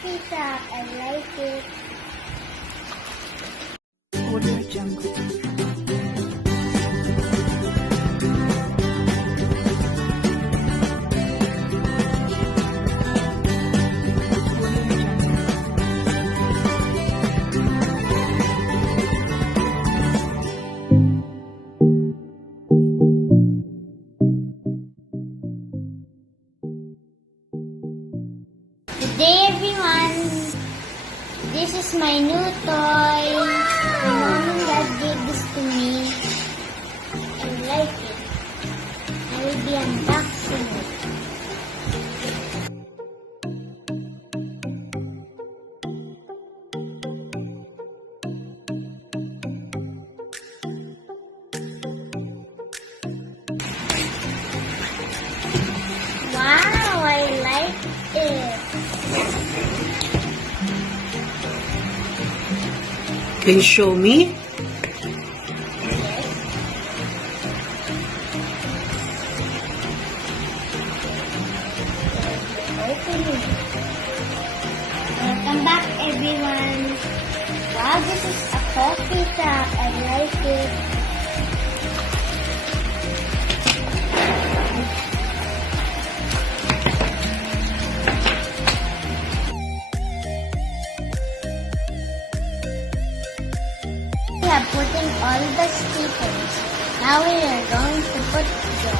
Coffee Shop. I like it. Audio Jungle. Good day, everyone. This is my new toy. My mom and dad gave this to me. I like it. I will be unboxing it. Wow, I like it. Can you show me? Open it. Welcome back, everyone. Wow, this is a coffee shop. I like it. We have put in all the stickers. Now we are going to put them.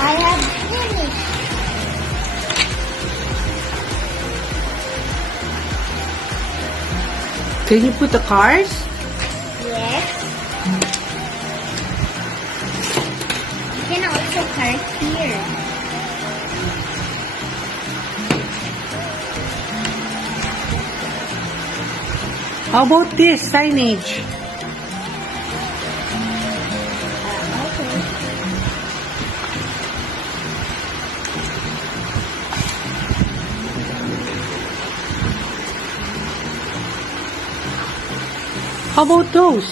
I have finished. Can you put the cars? Yes. You can also cut here. How about this signage? Okay. How about those?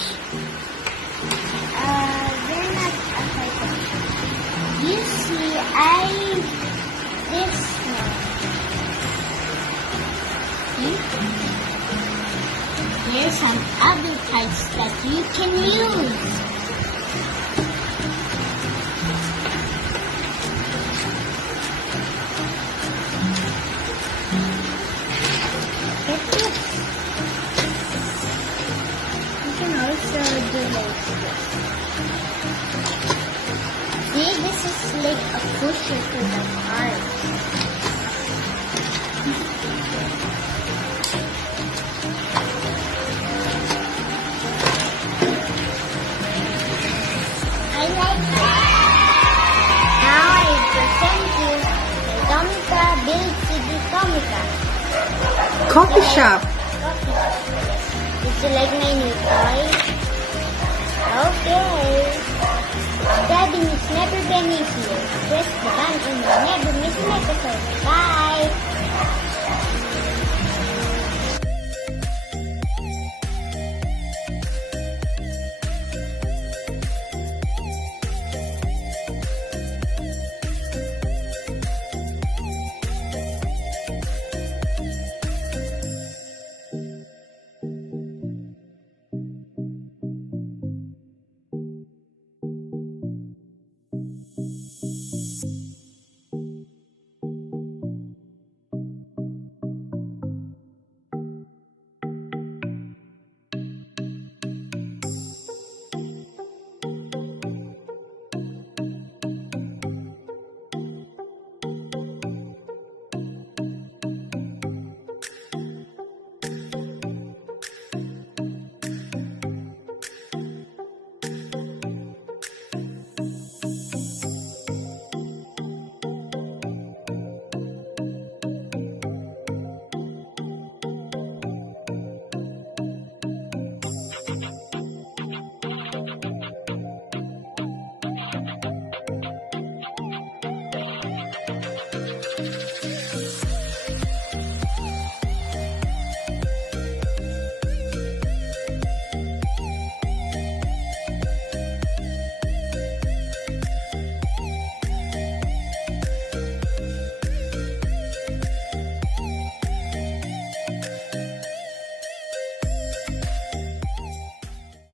They're not affected. You see, this one. See? There's some other types that you can use. Get this. You can also do like this. See, this is like a pusher to the car. I like it. Now I present you the Tomica Toy City Tomica. Coffee shop. you like my new toy? Okay. Subscribing is never been easier. Press the button and you'll never miss an episode. Bye!